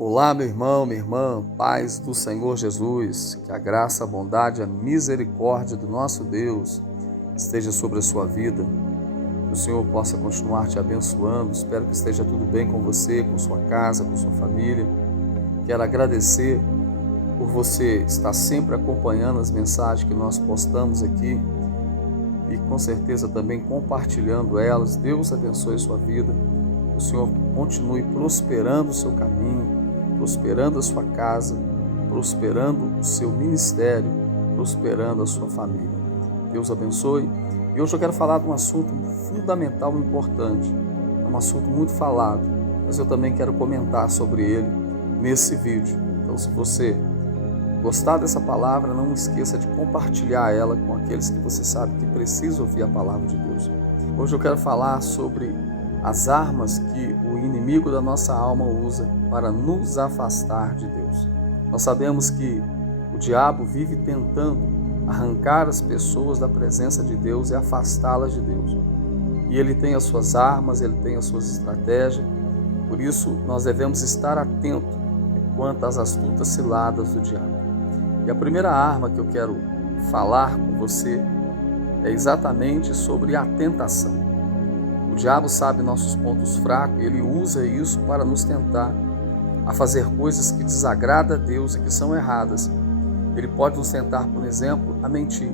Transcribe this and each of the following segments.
Olá, meu irmão, minha irmã, paz do Senhor Jesus, que a graça, a bondade, a misericórdia do nosso Deus esteja sobre a sua vida, que o Senhor possa continuar te abençoando. Espero que esteja tudo bem com você, com sua casa, com sua família. Quero agradecer por você estar sempre acompanhando as mensagens que nós postamos aqui e com certeza também compartilhando elas. Deus abençoe a sua vida, o Senhor continue prosperando o seu caminho, prosperando a sua casa, prosperando o seu ministério, prosperando a sua família. Deus abençoe. E hoje eu quero falar de um assunto fundamental e importante. É um assunto muito falado, mas eu também quero comentar sobre ele nesse vídeo. Então, se você gostar dessa palavra, não esqueça de compartilhar ela com aqueles que você sabe que precisam ouvir a palavra de Deus. Hoje eu quero falar sobre as armas que o inimigo da nossa alma usa para nos afastar de Deus. Nós sabemos que o diabo vive tentando arrancar as pessoas da presença de Deus e afastá-las de Deus. E ele tem as suas armas, ele tem as suas estratégias, por isso nós devemos estar atentos quanto às astutas ciladas do diabo. E a primeira arma que eu quero falar com você é exatamente sobre a tentação. O diabo sabe nossos pontos fracos e ele usa isso para nos tentar a fazer coisas que desagradam a Deus e que são erradas. Ele pode nos tentar, por exemplo, a mentir.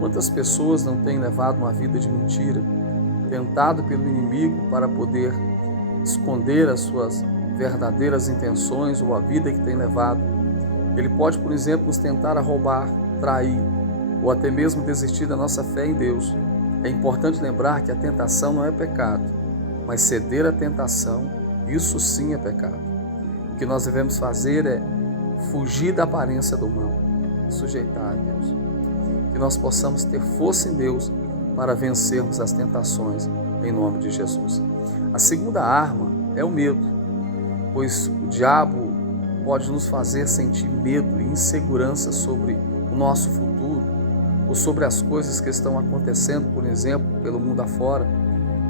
Quantas pessoas não têm levado uma vida de mentira, tentado pelo inimigo para poder esconder as suas verdadeiras intenções ou a vida que tem levado? Ele pode, por exemplo, nos tentar a roubar, trair ou até mesmo desistir da nossa fé em Deus. É importante lembrar que a tentação não é pecado, mas ceder à tentação, isso sim é pecado. O que nós devemos fazer é fugir da aparência do mal, sujeitar a Deus. Que nós possamos ter força em Deus para vencermos as tentações, em nome de Jesus. A segunda arma é o medo, pois o diabo pode nos fazer sentir medo e insegurança sobre o nosso futuro, ou sobre as coisas que estão acontecendo, por exemplo, pelo mundo afora,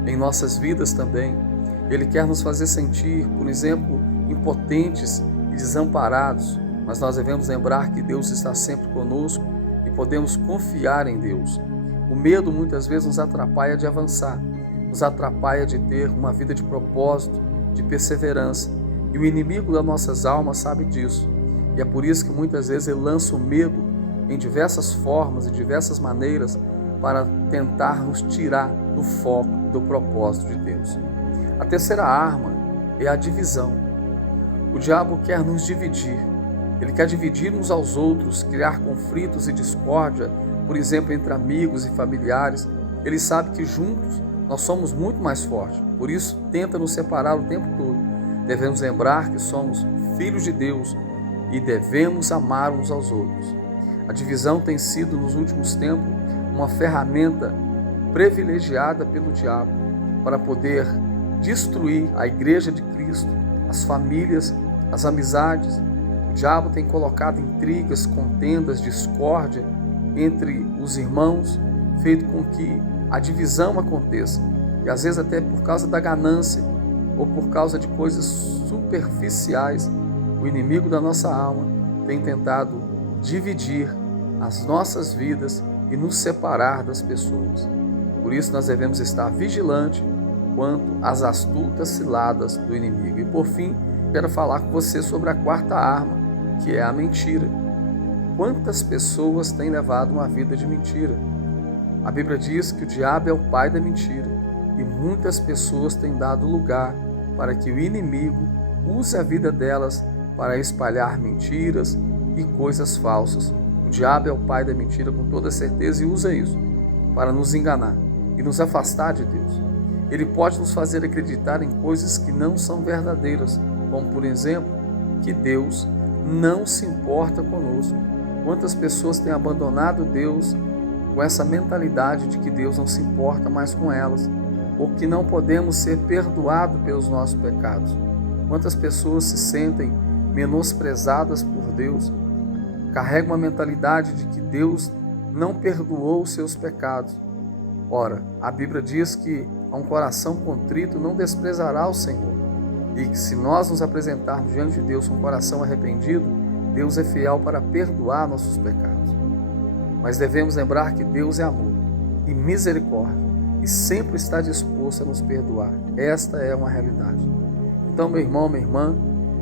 em nossas vidas também. Ele quer nos fazer sentir, por exemplo, impotentes e desamparados, mas nós devemos lembrar que Deus está sempre conosco e podemos confiar em Deus. O medo muitas vezes nos atrapalha de avançar, nos atrapalha de ter uma vida de propósito, de perseverança. E o inimigo das nossas almas sabe disso. E é por isso que muitas vezes ele lança o medo em diversas formas e diversas maneiras para tentar nos tirar do foco, do propósito de Deus. A terceira arma é a divisão. O diabo quer nos dividir. Ele quer dividir uns aos outros, criar conflitos e discórdia, por exemplo, entre amigos e familiares. Ele sabe que juntos nós somos muito mais fortes, por isso tenta nos separar o tempo todo. Devemos lembrar que somos filhos de Deus e devemos amar uns aos outros. A divisão tem sido, nos últimos tempos, uma ferramenta privilegiada pelo diabo para poder destruir a igreja de Cristo, as famílias, as amizades. O diabo tem colocado intrigas, contendas, discórdia entre os irmãos, feito com que a divisão aconteça. E às vezes até por causa da ganância ou por causa de coisas superficiais, o inimigo da nossa alma tem tentado dividir as nossas vidas e nos separar das pessoas. Por isso nós devemos estar vigilantes quanto às astutas ciladas do inimigo. E por fim, quero falar com você sobre a quarta arma, que é a mentira. Quantas pessoas têm levado uma vida de mentira? A Bíblia diz que o diabo é o pai da mentira e muitas pessoas têm dado lugar para que o inimigo use a vida delas para espalhar mentiras e coisas falsas. O diabo é o pai da mentira com toda certeza e usa isso para nos enganar e nos afastar de Deus. Ele pode nos fazer acreditar em coisas que não são verdadeiras, como por exemplo, que Deus não se importa conosco. Quantas pessoas têm abandonado Deus com essa mentalidade de que Deus não se importa mais com elas, ou que não podemos ser perdoados pelos nossos pecados. Quantas pessoas se sentem menosprezadas por Deus, carregam uma mentalidade de que Deus não perdoou os seus pecados. Ora, a Bíblia diz que a um coração contrito não desprezará o Senhor. e que se nós nos apresentarmos diante de Deus com o coração arrependido, Deus é fiel para perdoar nossos pecados. Mas devemos lembrar que Deus é amor e misericórdia e sempre está disposto a nos perdoar. Esta é uma realidade. Então, meu irmão, minha irmã,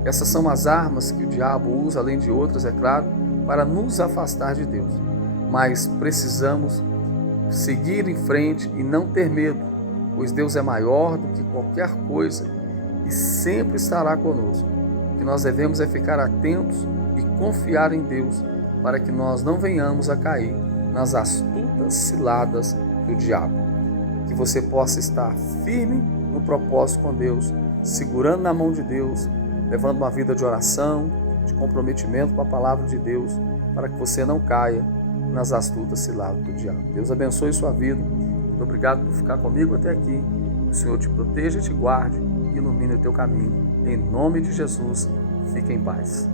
essas são as armas que o diabo usa, além de outras, é claro, para nos afastar de Deus. Mas precisamos seguir em frente e não ter medo, pois Deus é maior do que qualquer coisa e sempre estará conosco. O que nós devemos é ficar atentos e confiar em Deus para que nós não venhamos a cair nas astutas ciladas do diabo. Que você possa estar firme no propósito com Deus, segurando na mão de Deus, levando uma vida de oração, de comprometimento com a palavra de Deus, para que você não caia nas astutas ciladas do diabo. Deus abençoe sua vida. Muito obrigado por ficar comigo até aqui. O Senhor te proteja, te guarde e ilumine o teu caminho. Em nome de Jesus, fique em paz.